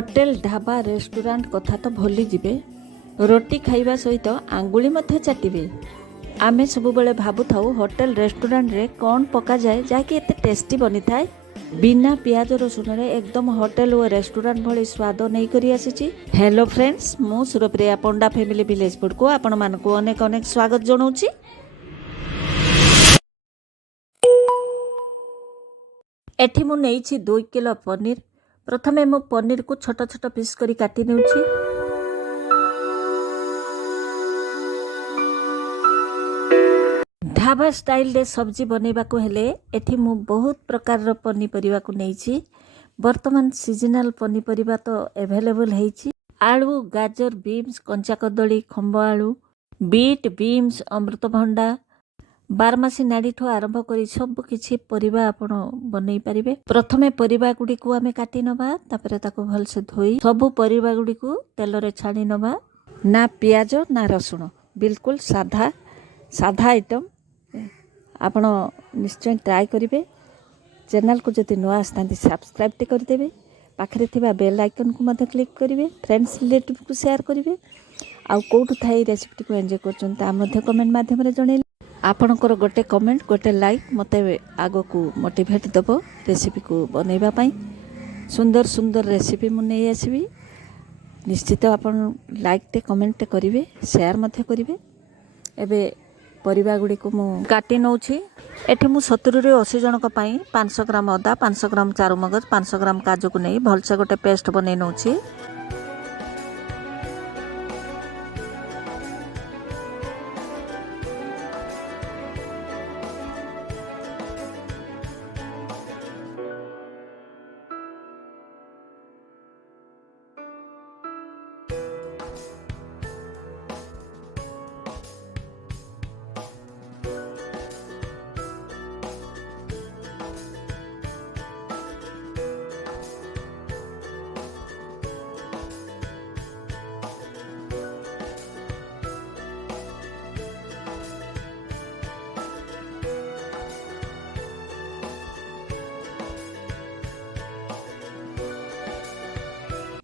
Hotel dhaba restaurant कथा तो भूली जिबे रोटी खाइबा सहित आंगुली मध्य चाटिबे। आमे सब बेले भाबु थाउ होटेल रेस्टोरेंट रे कौन पका जाए जाकि एते टेस्टी बनी थाए। बिना प्याज रसुन रे एकदम होटेल और रेस्टोरेंट भली स्वाद नहीं करी आसीची। हेलो फ्रेंड्स, मु सुरप्रिया पंडा फैमिली विलेज फूड को आपण मानकु अनेक अनेक स्वागत जणाउची। एठी मु नेइछि 2 किलो पनीर। प्रथमे मु पनीर को छोट छोट पीस करी काटी नेउछि। ढाबा स्टाइल रे सब्जी बनेबा को हेले एठी मु बहुत प्रकार रो पनीपरिबा को नेइछि। वर्तमान सीजनल पनीपरिबा तो अवेलेबल हेइछि। आलू, गाजर, बीन्स, कंचा कदली, खंब आलू, बीट, बीन्स, अमृतभंडा, बारमासी नाड़ी ठू आरंभ करी सब किछि परिबा आपण बनै परिबे। प्रथमे परिबा गुडी को आमे काटी नबा, तापरे ताको भल से धोई सब परिबा गुडी को तेल रे छाणी नबा। ना प्याज ना रसुण, बिल्कुल साधा साधा आइटम आपण निश्चय ट्राई करिवे। चैनल को जति नुआ आस्तांती सब्सक्राइब टे कर देबे। पाखरे थिबा बेल आइकन को मध्य क्लिक करिवे। फ्रेंड्स रिलेटिव को शेयर करिवे। आ कोठु थाई रेसिपी को एन्जॉय करचन ता मध्य कमेंट माध्यम रे जणै। आपणकर गोटे कमेंट गोटे लाइक मते आगो को मोटिवेट दबो रेसिपी को बनैबा पई। सुंदर सुंदर रेसिपी मु नै आसीबी। निश्चित आपण लाइक टे कमेंट टे करिवे, शेयर मते करिवे। एबे परिबा गुडी को मु काटी नउछि। एठी मु 70 रे 80 जन को पई 500 ग्राम अदा, 500 ग्राम चारु मगज, 500 ग्राम काजू को नै भल से गोटे पेस्ट बनै नउछि।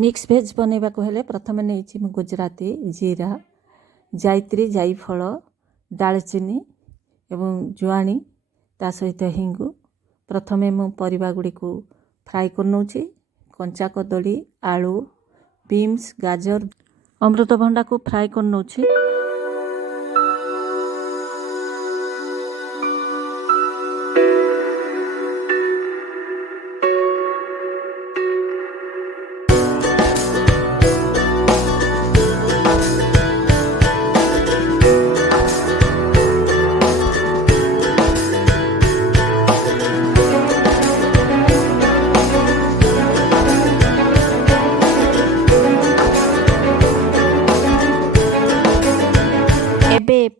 मिक्स भेज बनैबा को हेले प्रथमे नेइछि मु गुजराती, जीरा, जायत्री, जायफल, दालचीनी एवं जुआणी ता सहित हिंगु। प्रथमे मु परिबा गुडी को फ्राई करनौछि। कंचा कदली, आलू, बीन्स, गाजर, अमृतभंडा को फ्राई करनौछि।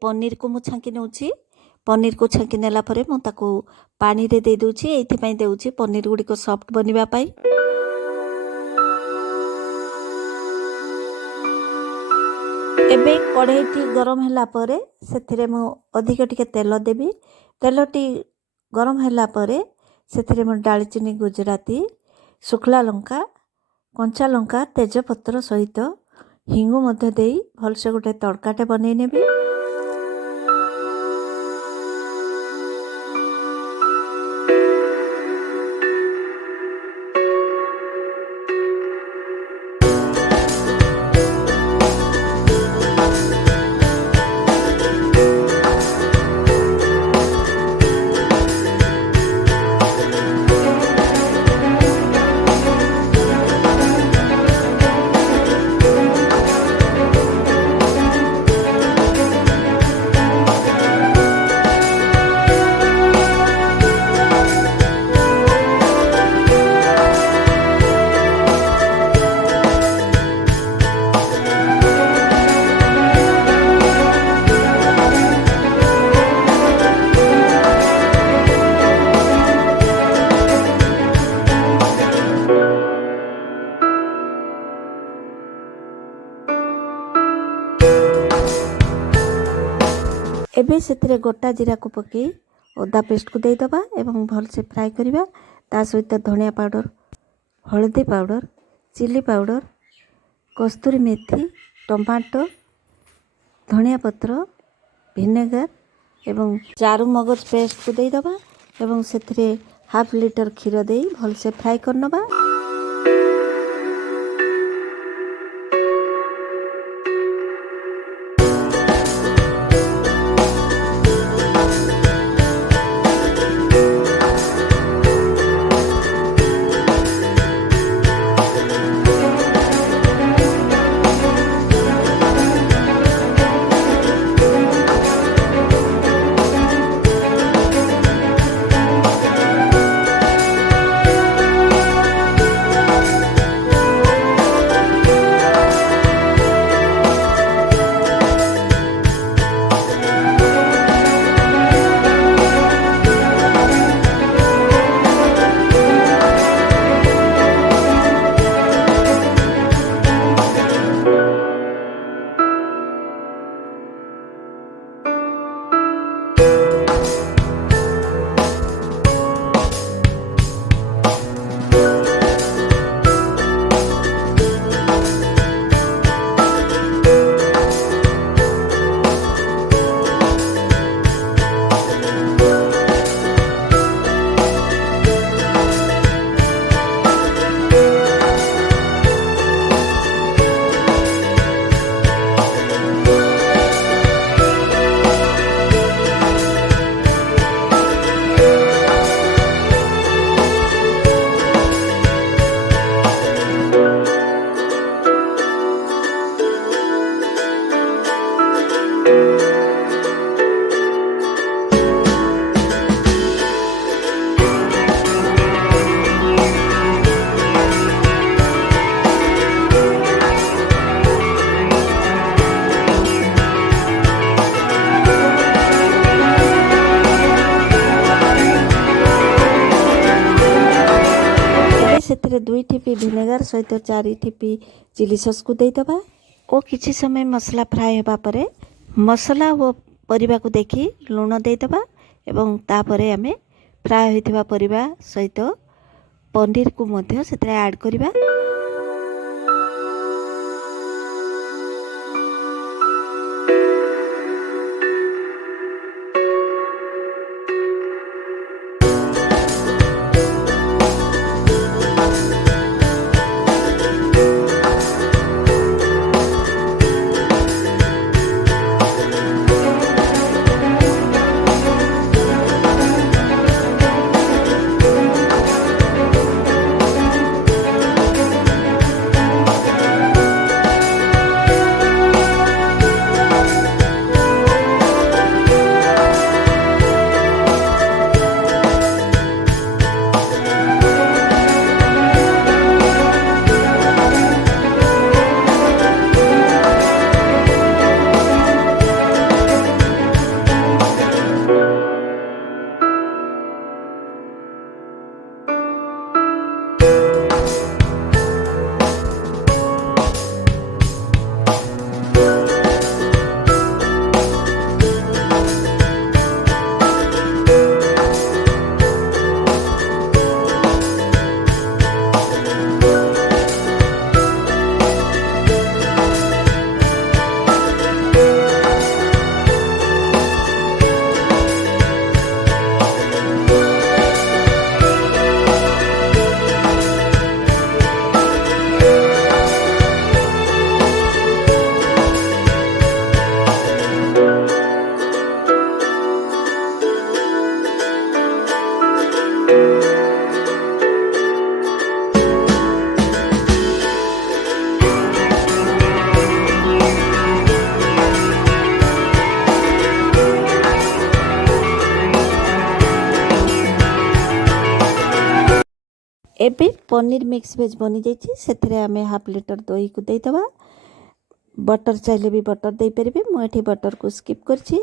पनीर को मु छांकी नउछि। पनीर को छांकी नेला परे मु ताको पानी रे दे दोछि। एथि पई देउछि पनीर गुडी को सॉफ्ट बनिबा पई। एबे कढ़ाईटी गरम होला परे सेथिरे मु अधिक टिके तेल देबी। तेलटी गरम होला परे सेथिरे मु दालचीनी, गुजराती, सुखला लंका, कंचा लंका, तेजपत्र सहित हिंगु मध्य देई भल से गोटे तड़काटे बनै नेबी। एबे सेथिरे गोटा जीरा को पकई अदा पेस्ट को दे दबा एवं भल से फ्राई करिबा। ता सहित धनिया पाउडर, हळदी पाउडर, चिली पाउडर, कस्तूरी मेथी, टमाटो, धनिया पत्र, विनेगार एवं चारू मगज पेस्ट को दे दबा एवं सेथिरे हाफ लिटर क्षीर दे भलसे फ्राए करनबा। से 2 ठिपी विनेगार सहित 4 ठिपी चिली सॉस को दे दबा और किछि समय मसला फ्राए होबा परे मसला और परिबा को देखि लूण दे दबा एवं तापरे आमे फ्राए होइथिबा परिबा सहित पनीर को मध्य सेतरे ऐड करिबा। एबे पनीर मिक्स वेज बनी जाइए से आमे हाफ लिटर दही को दे दबा। बटर चाहिए भी बटर दे परिबे मुझे बटर को स्किप करछि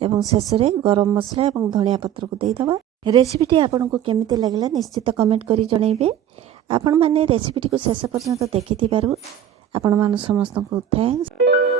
एवं शेष में गरम मसला एवं धनिया पत्र को दे दबा। रेसिपीटी आपन को केमिति लागला निश्चित कमेंट करी जणाइबे। आपण माने रेसिपीटी को शेष पर्यंत देखि थिबारु आपण मान समस्त को थैंक्स।